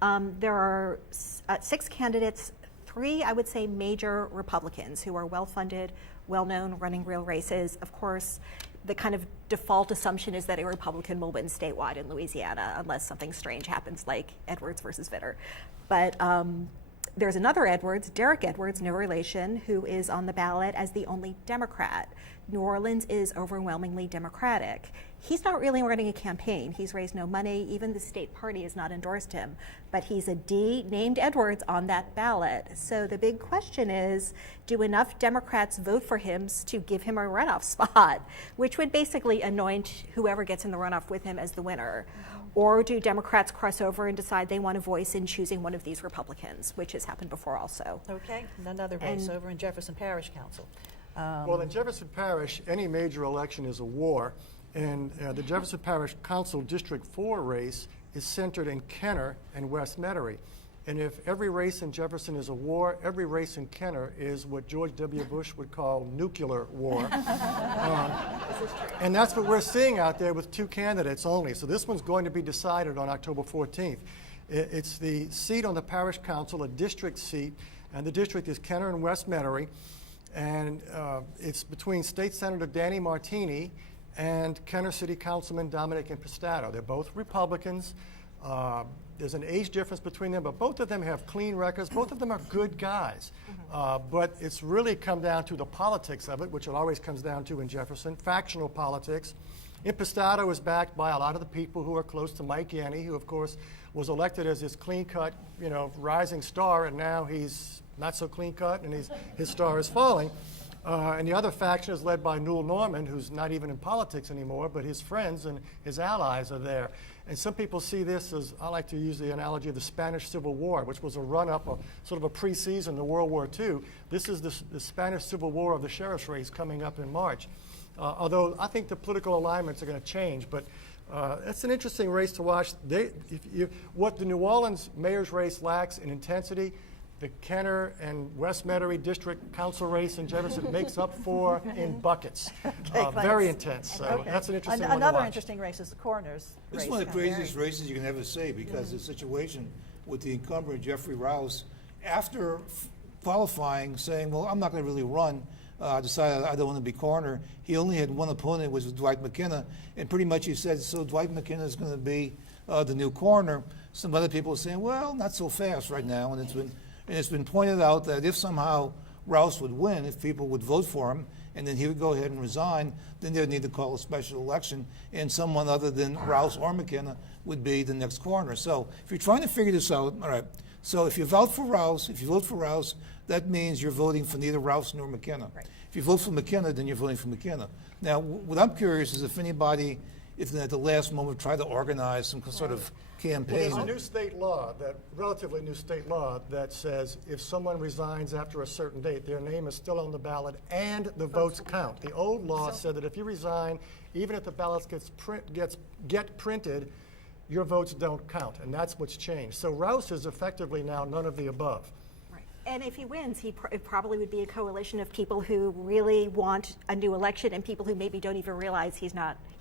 There are 6 candidates, 3, I would say, major Republicans who are well-funded, well-known, running real races. Of course, the kind of default assumption is that a Republican will win statewide in Louisiana unless something strange happens like Edwards versus Vitter. But there's another Edwards, Derek Edwards, no relation, who is on the ballot as the only Democrat. New Orleans is overwhelmingly Democratic. He's not really running a campaign. He's raised no money. Even the state party has not endorsed him. But he's a D named Edwards on that ballot. So the big question is, do enough Democrats vote for him to give him a runoff spot, which would basically anoint whoever gets in the runoff with him as the winner? Or do Democrats cross over and decide they want a voice in choosing one of these Republicans, which has happened before also? Okay, and another race over in Jefferson Parish Council. Well, in Jefferson Parish, any major election is a war, and the Jefferson Parish Council District 4 race is centered in Kenner and West Metairie. And if every race in Jefferson is a war, every race in Kenner is what George W. Bush would call nuclear war. And that's what we're seeing out there with 2 candidates only. So this one's going to be decided on October 14th. It's the seat on the parish council, a district seat, and the district is Kenner and West Metairie. And it's between State Senator Danny Martini and Kenner City Councilman Dominic Impastato. They're both Republicans. There's an age difference between them, but both of them have clean records. Both of them are good guys. But it's really come down to the politics of it, which it always comes down to in Jefferson, factional politics. Impastato is backed by a lot of the people who are close to Mike Yanni, who, of course, was elected as this clean-cut, rising star, and now he's not so clean-cut, and his star is falling. And the other faction is led by Newell Norman, who's not even in politics anymore, but his friends and his allies are there. And some people see this as, I like to use the analogy of the Spanish Civil War, which was a run-up, sort of a pre-season to World War II. This is the Spanish Civil War of the sheriff's race coming up in March. Although I think the political alignments are going to change, but it's an interesting race to watch. What the New Orleans mayor's race lacks in intensity, the Kenner and West Metairie District Council race in Jefferson makes up for in buckets. Very intense. So that's an interesting one to Another watch. interesting race is the coroner's race. It's one of the craziest races you can ever say, because the situation with the incumbent Jeffrey Rouse, after qualifying, saying, well, I'm not going to really run, decided I don't want to be coroner. He only had one opponent, which was Dwight McKenna, and pretty much he said, so Dwight McKenna is going to be the new coroner. Some other people are saying, well, not so fast right now, and it's been pointed out that if somehow Rouse would win, if people would vote for him, and then he would go ahead and resign, then they'd need to call a special election, and someone other than Rouse or McKenna would be the next coroner. So if you're trying to figure this out, all right, So if you vote for Rouse, that means you're voting for neither Rouse nor McKenna. Right. If you vote for McKenna, then you're voting for McKenna. Now, what I'm curious is if anybody, if at the last moment, try to organize some sort of Well, campaign. there's a new state law, relatively new state law, that says if someone resigns after a certain date, their name is still on the ballot and the votes count. The old law said that if you resign, even if the ballots get printed, your votes don't count, and that's what's changed. So Rouse is effectively now none of the above. Right. And if he wins, it probably would be a coalition of people who really want a new election and people who maybe don't even realize he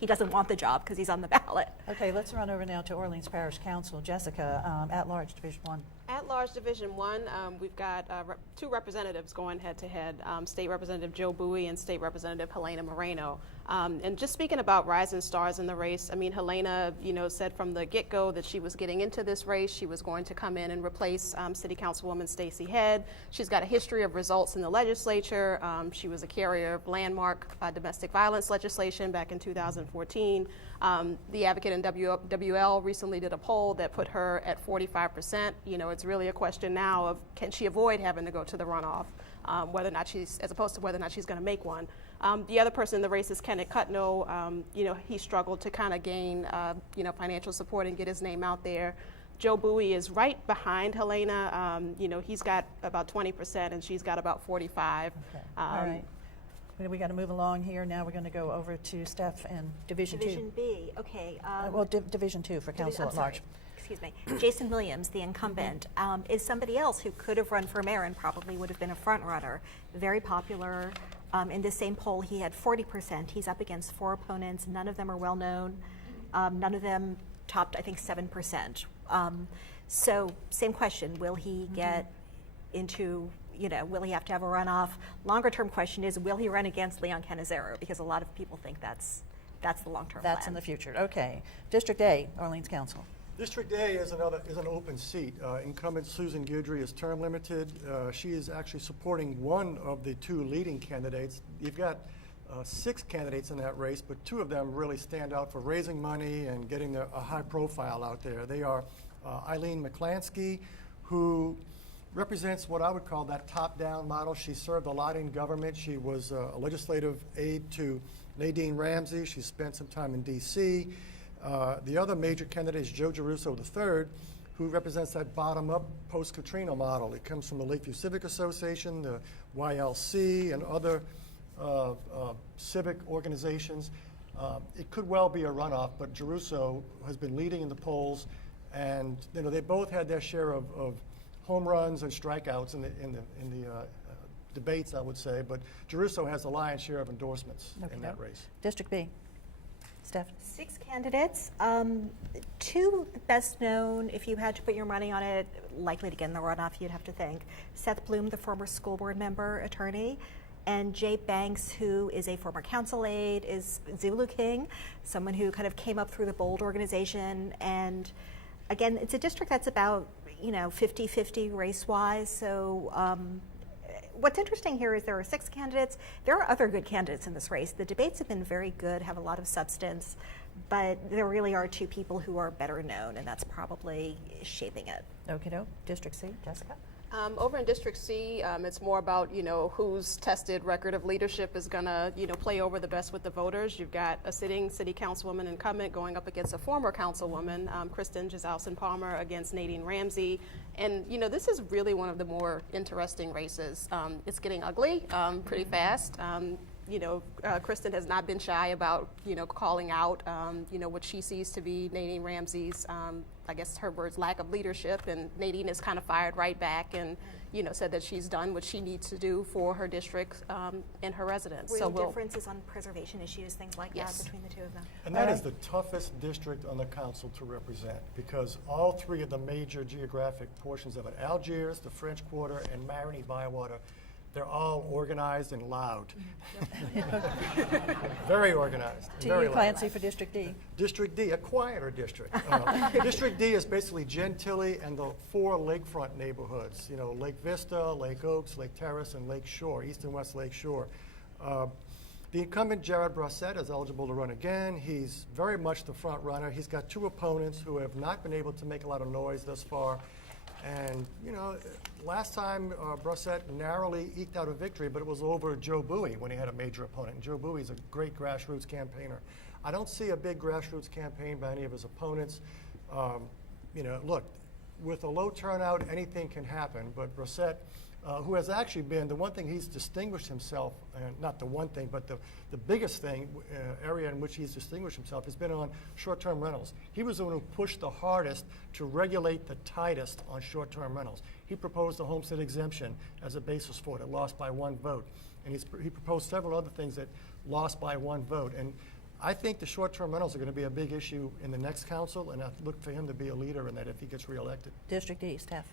doesn't want the job because he's on the ballot. Okay, let's run over now to Orleans Parish Council. Jessica, at-large, Division 1. At-large Division 1, we've got two representatives going head-to-head, State Representative Joe Bowie and State Representative Helena Moreno. And just speaking about rising stars in the race, I mean, Helena, said from the get-go that she was getting into this race. She was going to come in and replace City Councilwoman Stacey Head. She's got a history of results in the legislature. She was a carrier of landmark domestic violence legislation back in 2014. The Advocate and WL recently did a poll that put her at 45%. It's really a question now of can she avoid having to go to the runoff, whether or not as opposed to whether or not she's going to make one. The other person in the race is Kenneth Cutno. He struggled to kind of gain, financial support and get his name out there. Joe Bowie is right behind Helena. He's got about 20% and she's got about 45. Okay. All right. We got to move along here. Now we're going to go over to Steph and Division 2. Division B, okay. Division 2 for Council at Large. Excuse me. Jason Williams, the incumbent, is somebody else who could have run for mayor and probably would have been a front runner. Very popular. In the same poll, he had 40%. He's up against 4 opponents. None of them are well known. None of them topped, I think, 7%. So same question, will he get into, will he have to have a runoff? Longer term question is, will he run against Leon Canizero? Because a lot of people think that's the long-term plan. That's in the future. Okay. District A, Orleans Council. District A is an open seat. Incumbent Susan Guidry is term limited. She is actually supporting one of the 2 leading candidates. You've got 6 candidates in that race, but 2 of them really stand out for raising money and getting a high profile out there. They are Eileen McClansky, who represents what I would call that top-down model. She served a lot in government. She was a legislative aide to Nadine Ramsey. She spent some time in D.C. The other major candidate is Joe Geruso III, who represents that bottom-up post-Katrina model. It comes from the Lakeview Civic Association, the YLC, and other civic organizations. It could well be a runoff, but Geruso has been leading in the polls, and they both had their share of home runs and strikeouts in the debates, I would say. But Geruso has the lion's share of endorsements in that race. District B, Steph. 6 candidates. 2 best known, if you had to put your money on it, likely to get in the runoff, you'd have to think. Seth Bloom, the former school board member, attorney, and Jay Banks, who is a former council aide, is Zulu King, someone who kind of came up through the BOLD organization. And again, it's a district that's about 50-50 race-wise. So what's interesting here is there are 6 candidates. There are other good candidates in this race. The debates have been very good, have a lot of substance, but there really are 2 people who are better known, and that's probably shaping it. Okey-doke. District C, Jessica. Over in District C, it's more about, whose tested record of leadership is going to, play over the best with the voters. You've got a sitting city councilwoman incumbent going up against a former councilwoman, Kristen Giselson Palmer, against Nadine Ramsey. And, this is really one of the more interesting races. It's getting ugly pretty fast. Kristen has not been shy about, calling out, what she sees to be Nadine Ramsey's, I guess her words, lack of leadership. And Nadine has kind of fired right back and, said that she's done what she needs to do for her district and her residents. Real differences on preservation issues, things like that between the 2 of them. And that is the toughest district on the council to represent, because all 3 of the major geographic portions of it, Algiers, the French Quarter, and Marigny Bywater, they're all organized and loud. Very organized. To very you, loud. Clancy, for District D. District D, a quieter district. District D is basically Gentilly and the 4 lakefront neighborhoods, Lake Vista, Lake Oaks, Lake Terrace, and Lake Shore, East and West Lake Shore. The incumbent, Jared Brossette, is eligible to run again. He's very much the front runner. He's got 2 opponents who have not been able to make a lot of noise thus far. And, you know, last time Brissett narrowly eked out a victory, but it was over Joe Bowie when he had a major opponent. And Joe Bowie's a great grassroots campaigner. I don't see a big grassroots campaign by any of his opponents. You know, look, with a low turnout, anything can happen, but Brissett, who has actually been, the one thing he's distinguished himself, and not the one thing, but the biggest thing, area in which he's distinguished himself has been on short-term rentals. He was the one who pushed the hardest to regulate the tightest on short-term rentals. He proposed the homestead exemption as a basis for it. It lost by 1 vote. And he proposed several other things that lost by 1 vote. And I think the short-term rentals are going to be a big issue in the next council, and I look for him to be a leader in that if he gets reelected. District E, Steph.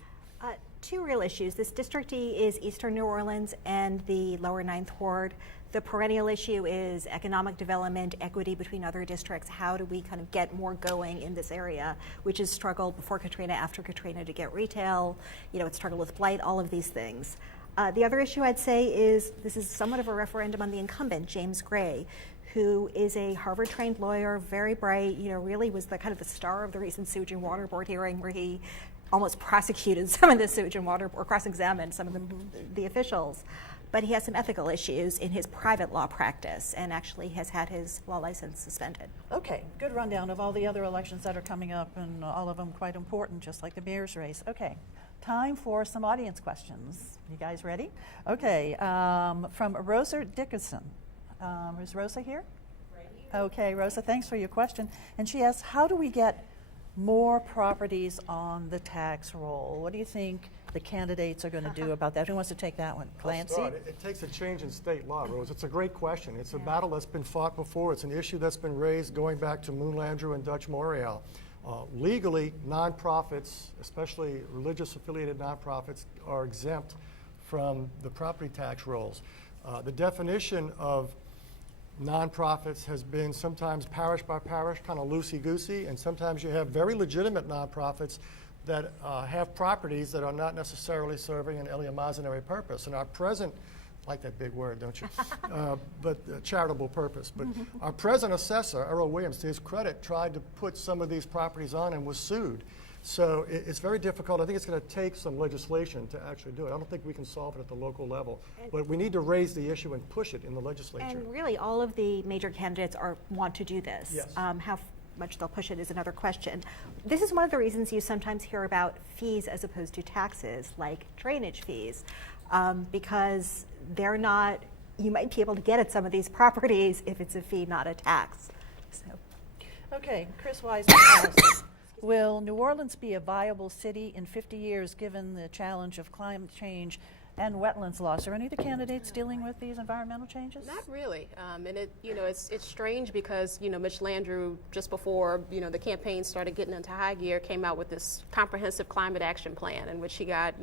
2 real issues. This District E is Eastern New Orleans and the lower 9th Ward. The perennial issue is economic development, equity between other districts. How do we kind of get more going in this area, which has struggled before Katrina, after Katrina to get retail, you know, it's struggled with blight, all of these things. The other issue I'd say is this is somewhat of a referendum on the incumbent, James Gray, who is a Harvard-trained lawyer, very bright, you know, really was the kind of the star of the recent Sewage and Water Board hearing where he almost prosecuted some of the sewage and water, or cross-examined some of the officials. But he has some ethical issues in his private law practice and actually has had his law license suspended. Okay, good rundown of all the other elections that are coming up, and all of them quite important, just like the mayor's race. Okay, time for some audience questions. You guys ready? Okay, from Rosa Dickinson. Is Rosa here? Okay, Rosa, thanks for your question. And she asks, how do we get more properties on the tax roll? What do you think the candidates are going to do about that? Who wants to take that one? Clancy? It takes a change in state law, Rose. It's a great question. It's a battle that's been fought before. It's an issue that's been raised going back to Moon Landrieu and Dutch Morial. Legally, nonprofits, especially religious affiliated nonprofits, are exempt from the property tax rolls. The definition of nonprofits has been sometimes parish by parish, kind of loosey-goosey, and sometimes you have very legitimate nonprofits that have properties that are not necessarily serving an eleemosynary purpose. And our present, I like that big word, don't you? But charitable purpose. But our present assessor, Earl Williams, to his credit, tried to put some of these properties on and was sued. So it's very difficult. I think it's going to take some legislation to actually do it. I don't think we can solve it at the local level, but we need to raise the issue and push it in the legislature. And really, all of the major candidates want to do this. Yes. How much they'll push it is another question. This is one of the reasons you sometimes hear about fees as opposed to taxes, like drainage fees, because they're not, you might be able to get at some of these properties if it's a fee, not a tax. So. Okay, Chris Wiseman asks, will New Orleans be a viable city in 50 years given the challenge of climate change and wetlands loss? Are any of the candidates dealing with these environmental changes? Not really, and it's strange because Mitch Landrieu, just before the campaign started getting into high gear, came out with this comprehensive climate action plan in which he got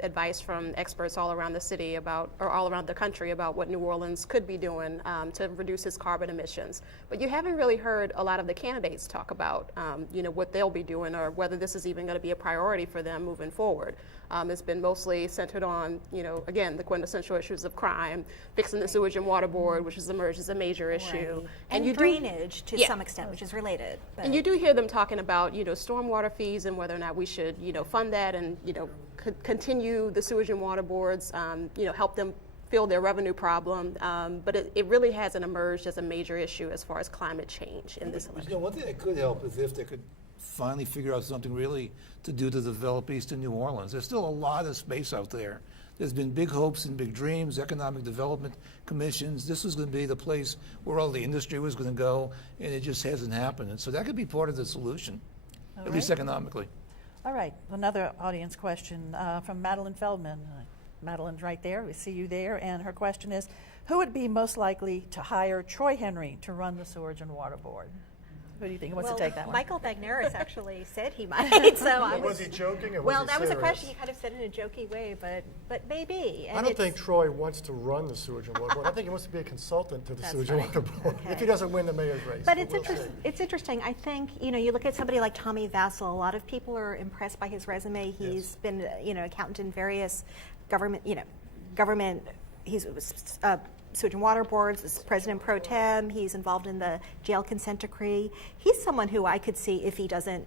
advice from experts all around the city or all around the country about what New Orleans could be doing to reduce its carbon emissions. But you haven't really heard a lot of the candidates talk about what they'll be doing or whether this is even going to be a priority for them moving forward. It's been mostly centered on, again, the quintessential issues of crime, fixing the sewage and water board, which has emerged as a major issue. Right. And drainage to some extent, which is related. But. And you do hear them talking about, stormwater fees and whether or not we should, fund that and, continue the sewage and water boards, help them fill their revenue problem. But it really hasn't emerged as a major issue as far as climate change in this election. One thing that could help is if they could finally figure out something really to do to develop eastern New Orleans. There's still a lot of space out there. There's been big hopes and big dreams, economic development commissions. This was going to be the place where all the industry was going to go, and it just hasn't happened. And so that could be part of the solution, at least economically. All right, another audience question from Madeline Feldman. Madeline's right there, we see you there, and her question is, who would be most likely to hire Troy Henry to run the Sewage and Water Board? Who do you think wants to take that one? Michael Bagneris actually said he might. So was he joking or was he that was serious? a question he kind of said in a jokey way, but maybe. And I don't think Troy wants to run the Sewage and Water Board. I think he wants to be a consultant to the Sewage and Water Board if he doesn't win the mayor's race. But it's interesting. I think, you look at somebody like Tommy Vassell, a lot of people are impressed by his resume. He's been, accountant in various government, he's Sewage and Water Boards, is President Pro Tem, he's involved in the jail consent decree. He's someone who I could see if he doesn't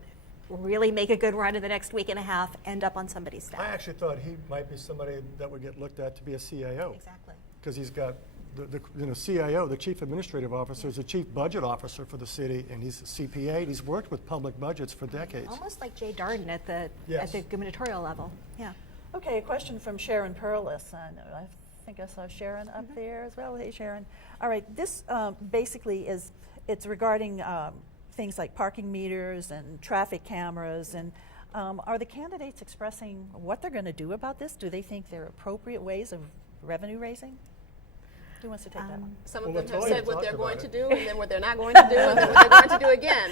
really make a good run in the next week and a half, end up on somebody's staff. I actually thought he might be somebody that would get looked at to be a CAO. Exactly. Because he's got the CIO, the Chief Administrative Officer, is the Chief Budget Officer for the city, and he's a CPA, and he's worked with public budgets for decades. Almost like Jay Darden at the Yes. gubernatorial level. Yeah. Okay, a question from Sharon Perlis. I think I saw Sharon up there as well. Hey, Sharon. All right, this basically it's regarding things like parking meters and traffic cameras. And are the candidates expressing what they're going to do about this? Do they think they're appropriate ways of revenue raising? Who wants to take that one? Some of Well, them have Latoya said what talked they're going about to it. do, and then what they're not going to do, and then what they're going to do again.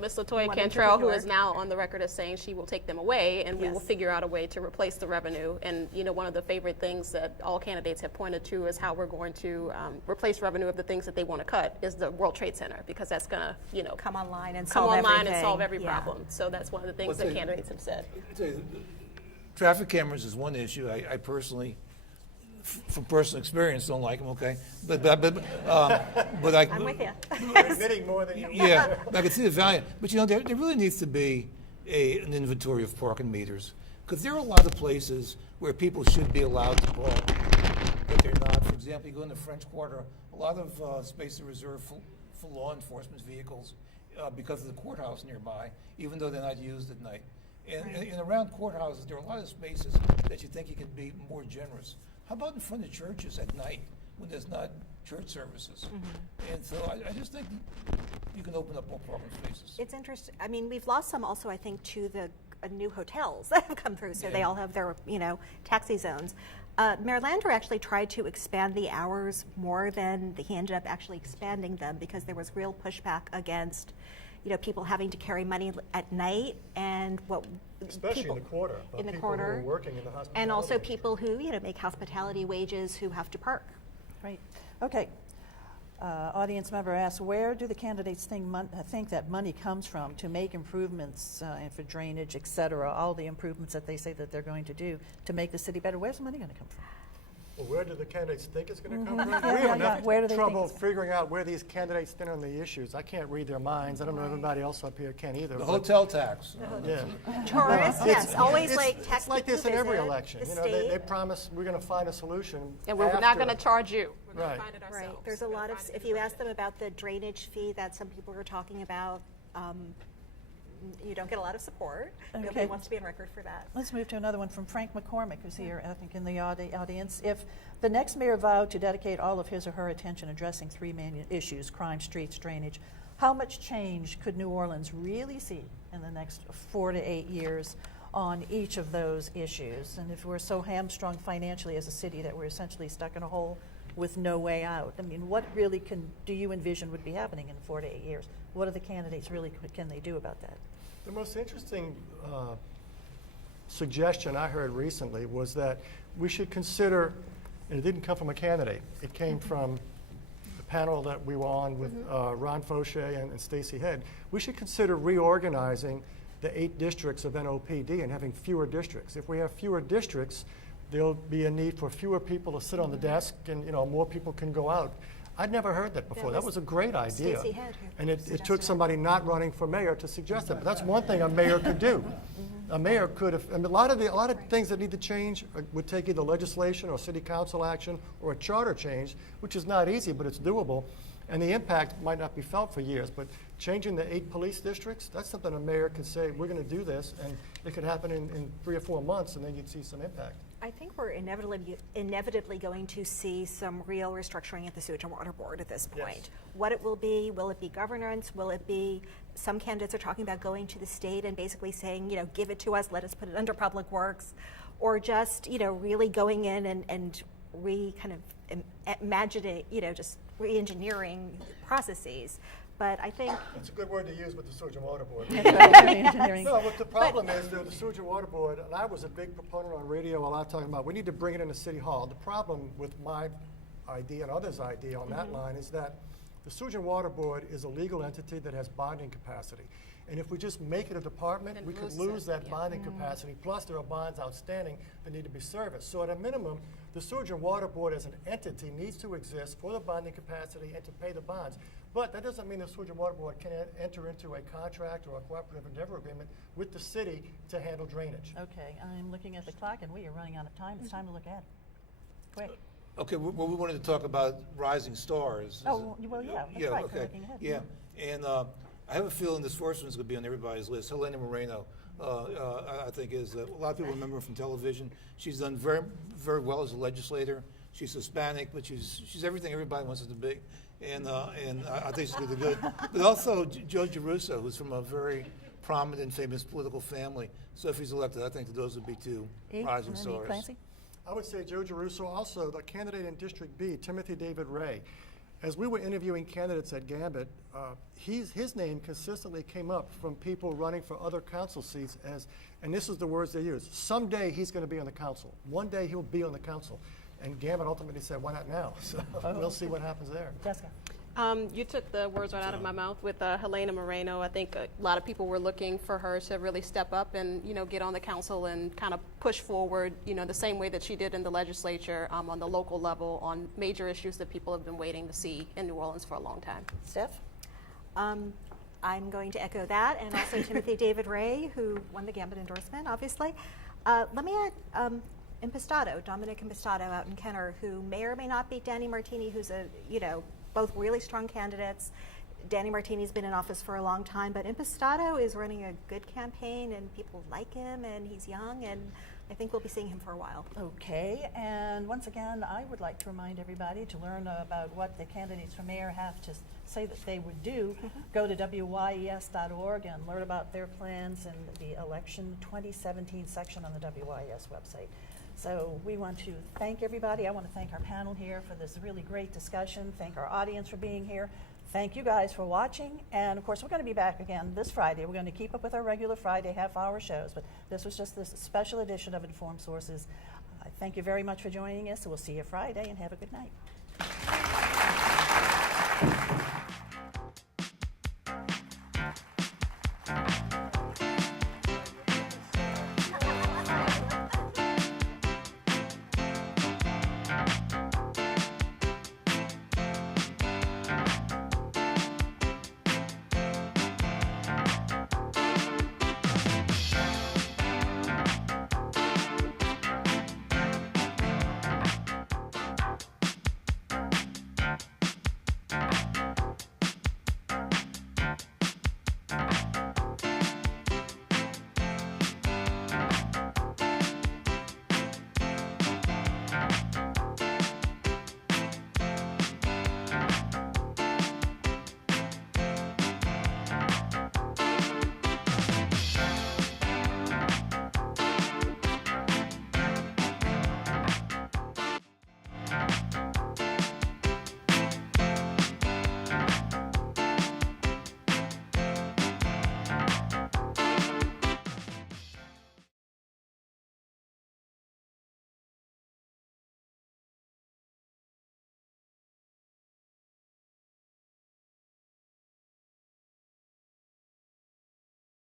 Ms. Latoya One in Cantrell, who particular. is now on the record as saying she will take them away, and we will Yes. figure out a way to replace the revenue. And one of the favorite things that all candidates have pointed to is how we're going to replace revenue of the things that they want to cut is the World Trade Center, because that's going to, Come online and come solve online everything. and solve every Yeah. problem. So that's one of the things Well, that candidates have said. Traffic cameras is one issue. I personally, from personal experience, don't like them. Okay, but I. I'm with you. You're admitting more than you Yeah, I can see the value. But there really needs to be an inventory of parking meters, because there are a lot of places where people should be allowed to park, but they're not. For example, you go in the French Quarter, a lot of space is reserved for law enforcement vehicles because of the courthouse nearby, even though they're not used at night. And around courthouses, there are a lot of spaces that you think you can be more generous. How about in front of churches at night when there's not church services? And so I just think you can open up more parking spaces. It's interesting. I mean, we've lost some also, I think, to the new hotels that have come through. So they all have their, taxi zones. Mayor Landrieu actually tried to expand the hours more than he ended up actually expanding them, because there was real pushback against, people having to carry money at night, and especially people in the quarter. in the people quarter, who are working in the hospitality and also industry. people who make hospitality wages who have to park. Right. Okay. Audience member asks, where do the candidates think that money comes from to make improvements and for drainage, et cetera, all the improvements that they say that they're going to do to make the city better? Where's the money going to come from? Well, where do the candidates think it's going to come from? Yeah, We have enough Where do they think trouble it's- figuring out where these candidates stand on the issues. I can't read their minds. I don't know everybody else up here can either. The but- hotel tax. Yeah. Tourists, yes, always like It's tax like people this in every visit election. the They state. promise we're going to find a solution. And we're not after- going to charge you. We're going Right. to find it ourselves. Right, there's a We're lot gonna of, find it if in you the ask them about the drainage fee that some people were talking about, you don't get a lot of support. Okay. Nobody wants to be on record for that. Let's move to another one from Frank McCormick, who's here, I think, in the audience. If the next mayor vowed to dedicate all of his or her attention addressing three main issues, crime, streets, drainage, how much change could New Orleans really see in the next 4 to 8 years on each of those issues? And if we're so hamstrung financially as a city that we're essentially stuck in a hole with no way out, I mean, what really do you envision would be happening in 4 to 8 years? What are the candidates really, can they do about that? The most interesting suggestion I heard recently was that we should consider, and it didn't come from a candidate, it came from the panel that we were on with Ron Fauché and Stacey Head. We should consider reorganizing the 8 districts of NOPD and having fewer districts. If we have fewer districts, there'll be a need for fewer people to sit on the desk, and more people can go out. I'd never heard that before. That was a great idea. Stacey Head who And it suggested took that. somebody not running for mayor to suggest it. But that's one thing a mayor could do. A mayor could have, a lot of things that need to change would take either legislation or city council action or a charter change, which is not easy, but it's doable. And the impact might not be felt for years, but changing the 8 police districts, that's something a mayor could say, we're going to do this, and it could happen in 3 or 4 months, and then you'd see some impact. I think we're inevitably going to see some real restructuring at the Sewage and Water Board at this point. Yes. What it will be governance? Will it be, some candidates are talking about going to the state and basically saying, give it to us, let us put it under Public Works, or just, really going in and imagining, just re-engineering processes. But I think It's a good word to use with the Sewage and Water Board. Engineering. No, but the problem is, the Sewage and Water Board, and I was a big proponent on radio a lot talking about, we need to bring it into City Hall. The problem with my idea and others' idea on that line is that the Sewage and Water Board is a legal entity that has bonding capacity. And if we just make it a department, Then we could lose lose it, that yeah. bonding capacity. Plus, there are bonds outstanding that need to be serviced. So at a minimum, the Sewage and Water Board as an entity needs to exist for the bonding capacity and to pay the bonds. But that doesn't mean the Sewage and Water Board can enter into a contract or a cooperative endeavor agreement with the city to handle drainage. Okay, I'm looking at the clock and we are running out of time. It's time to look ahead. Quick. Okay, well, we wanted to talk about rising stars. Oh, well, yeah, that's right, we're okay. looking ahead. Yeah, and I have a feeling this first one's going to be on everybody's list. Helena Moreno, I think, is a lot of people remember her from television. She's done very, very well as a legislator. She's Hispanic, but she's everything everybody wants her to be, and I think she's going to do good. But also Joe Giarrusso, who's from a very prominent, famous political family. So if he's elected, I think that those would be two rising stars. Clancy? I would say Joe Giarrusso, also the candidate in District B, Timothy David Ray. As we were interviewing candidates at Gambit, his name consistently came up from people running for other council seats as, and this is the words they used, someday he's going to be on the council. One day he'll be on the council. And Gambit ultimately said, why not now? So we'll see what happens there. Jessica? You took the words right out of my mouth with Helena Moreno. I think a lot of people were looking for her to really step up and, get on the council and kind of push forward, the same way that she did in the legislature on the local level on major issues that people have been waiting to see in New Orleans for a long time. Steph? I'm going to echo that, and also Timothy David Ray, who won the Gambit endorsement, obviously. Let me add Dominic Impastato out in Kenner, who may or may not beat Danny Martini, who's both really strong candidates. Danny Martini's been in office for a long time, but Impastato is running a good campaign, and people like him, and he's young, and I think we'll be seeing him for a while. Okay, and once again, I would like to remind everybody to learn about what the candidates for mayor have to say that they would do. Go to WYES.org and learn about their plans in the election 2017 section on the WYES website. So we want to thank everybody. I want to thank our panel here for this really great discussion. Thank our audience for being here. Thank you guys for watching. And of course, we're going to be back again this Friday. We're going to keep up with our regular Friday half-hour shows, but this was just this special edition of Informed Sources. Thank you very much for joining us. We'll see you Friday, and have a good night.